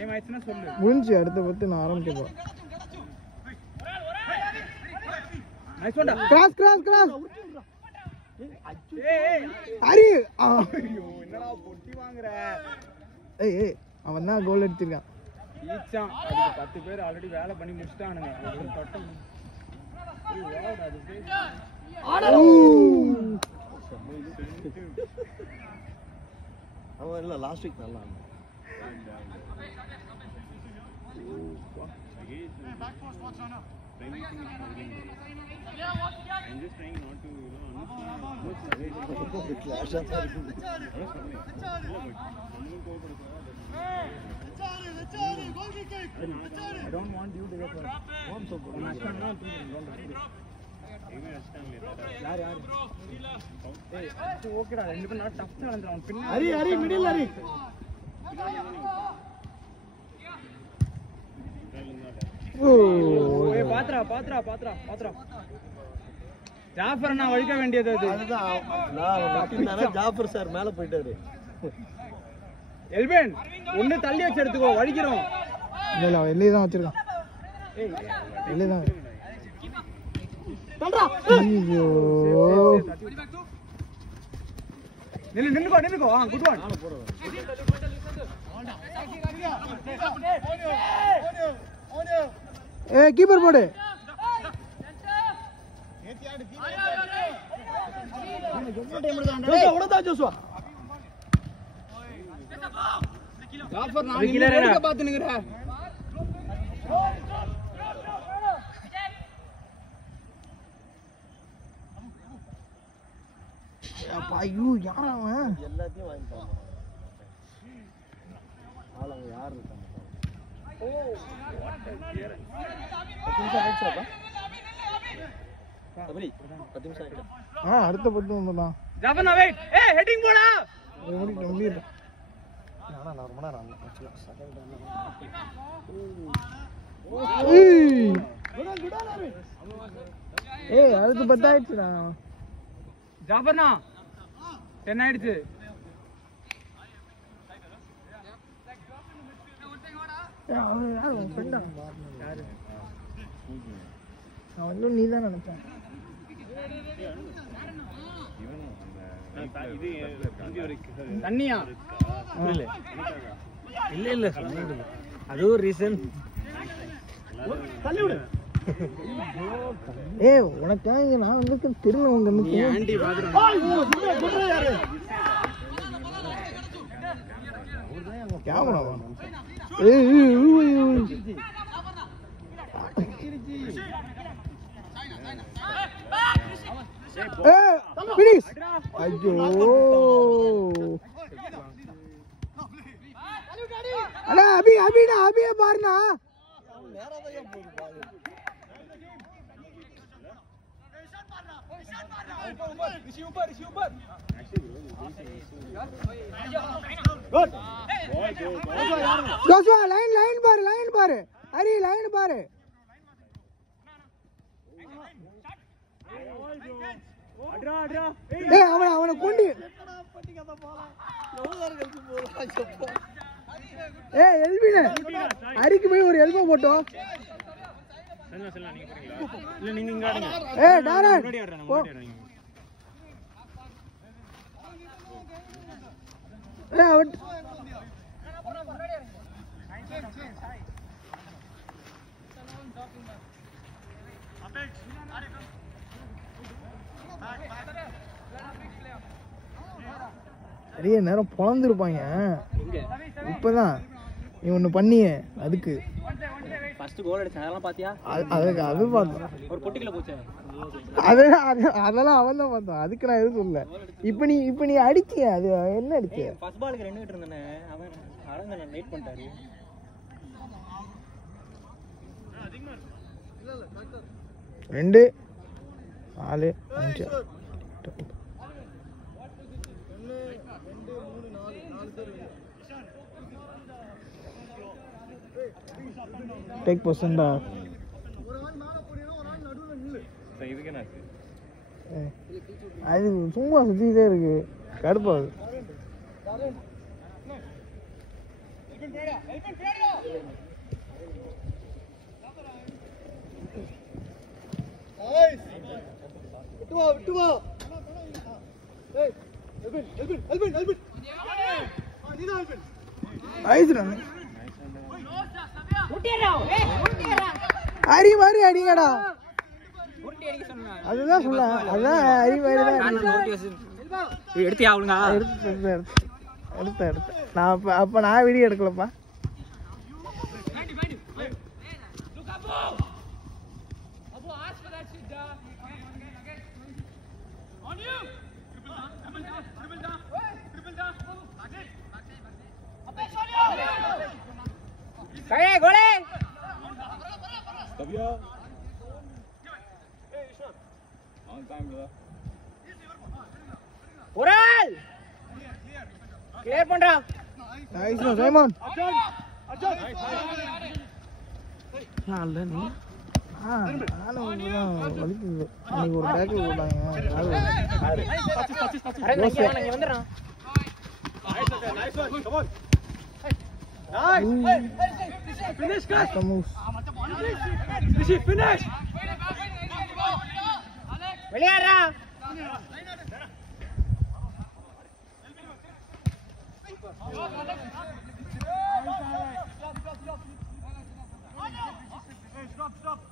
Time ஆயிடுச்சுனா சொல்லு. முடிஞ்சு அடுத்த பத்து நான் ஆரம்பிக்க போறேன். நைஸ் ஒன்டா. கிராஸ். ஏய் ஹரி ஐயோ என்னடா பொட்டி வாங்குற. ஏய் அவன் தான் கோல் அடிச்சிருக்கான். ஈச்சான். அதுக்கு 10 பேர் ஆல்ரெடி வேலை பண்ணி முடிச்சிட்டானுங்க. ஒரு டட்டம். ஏய் அது அவன் இல்ல லாஸ்ட் வீக் நல்லா I'm just trying not to, I don't want you to get hurt. யார் ஏய் ஓகேடா ரெண்டு பேரும் நான் டஃப் சேலஞ்ச் அவன் பின்னாடி ஹரி மிடில் ஹரி ஓ பாத்ரா ஜாஃபர் நான் வழிக்க வேண்டியது அதுதான் ஜாஃபர் சார் மேல போயிட்டாரு. எல்பன் ஒண்ணு தள்ளி வச்சு எடுத்துக்கோ வழிக்கிறோம். இல்ல அவன் வெளியே தான் வச்சிருக்கான். ஏய் வெளியே தான் தள்ளுடா. ஐயோ நின்னுக்கோ குட் ஒன். ஏய் கீப்பர் போடு. ஜோசுவா ஜாஃபர் நான் இங்க பாத்து நிக்கறேன். அப்பா ஐயோ யாரா அவன் எல்லாத்தையும் வாங்கிட்டான். ஆளங்க யார் இருக்காங்க? ஓ 10 நிமிஷம் ஆயிடுச்சாப்பா? கபடி 10 நிமிஷம் ஆயிடுச்சு. அடுத்த 10 வந்துடலாம். ஜாஃபர் நான் வெயிட். ஏய் ஹெட்டிங் போடா. முடியல. நானா நான் ரொம்ப நேரம் ஆச்சு. செகண்ட் ஏய் அடுத்து 10 ஆயிடுச்சுடா. ஜாஃபர்னா 10 ஆயிடுச்சு. அவன் யார் உன் ஃப்ரெண்டா? யாரு? அவன் இன்னும் நீ தான் நினைச்சேன். தண்ணியா? இல்ல சொன்னது. அது ஒரு ரீசன். தள்ளி விடு. ஏய் உனக்காக இங்க நான் வந்து திரும்ப உங்க வந்து ஆண்டி பாக்குறேன். யாரு? கேமரா வா. ஏய் பிளீஸ். ஐயோ அட அபியே பாருனா. ஜோசுவா லைன் பாரு ஹரி லைன் பாரு. ஏய் அவனை கொண்டு. ஏய் எல்பினே ஹரிக்கு போய் ஒரு எல்போ போட்டோம். இல்ல நீங்க இங்க ஆடுங்க. ஏய் டாரன் முன்னாடி ஆடுறேன். ஏய் அவுட். நிறைய நேரம் பொழந்துருப்பாங்க. இப்பதான் நீ ஒண்ணு பண்ணியே அதுக்கு ஃபர்ஸ்ட் கோல் அடிச்ச அதெல்லாம் பாத்தியா? அதுக்கு அது பார்த்தோம். ஒரு பொட்டிக்குள்ள போச்சு. அதெல்லாம் அவன் தான் பார்த்தான். அதுக்கு நான் எதுவும் சொல்லல. இப்ப நீ அடிச்சிய அது என்ன அடிச்சிய? ஃபர்ஸ்ட் பாலுக்கு 2 விட்டு இருந்தானே அவன் அரங்க நான் வெயிட் பண்ணிட்டாரு. ரெண்டு 4 5 டேக் பொசிஷன்டா. அது சும்மா சுத்திட்டே இருக்கு கடுப்பாது. விட்டு வா ஏய் எல்பின் நைஸ் ரன் அரி மாதிரி அடிங்கடா அதுதான் சொல்ல அதான் அரி மாதிரி தான் எடுத்தியா அவளுங்க எடுத்த நான் அப்ப நான் வீடியோ எடுக்கலப்பா கிளியர் பண்றா நைஸ் நோ சைமன் நல்ல நீ நானும் வலிக்குது அன்னைக்கு ஒரு பேக்கில் போட்டாங்க வந்துடுறான் வெளியாடுறா Stop.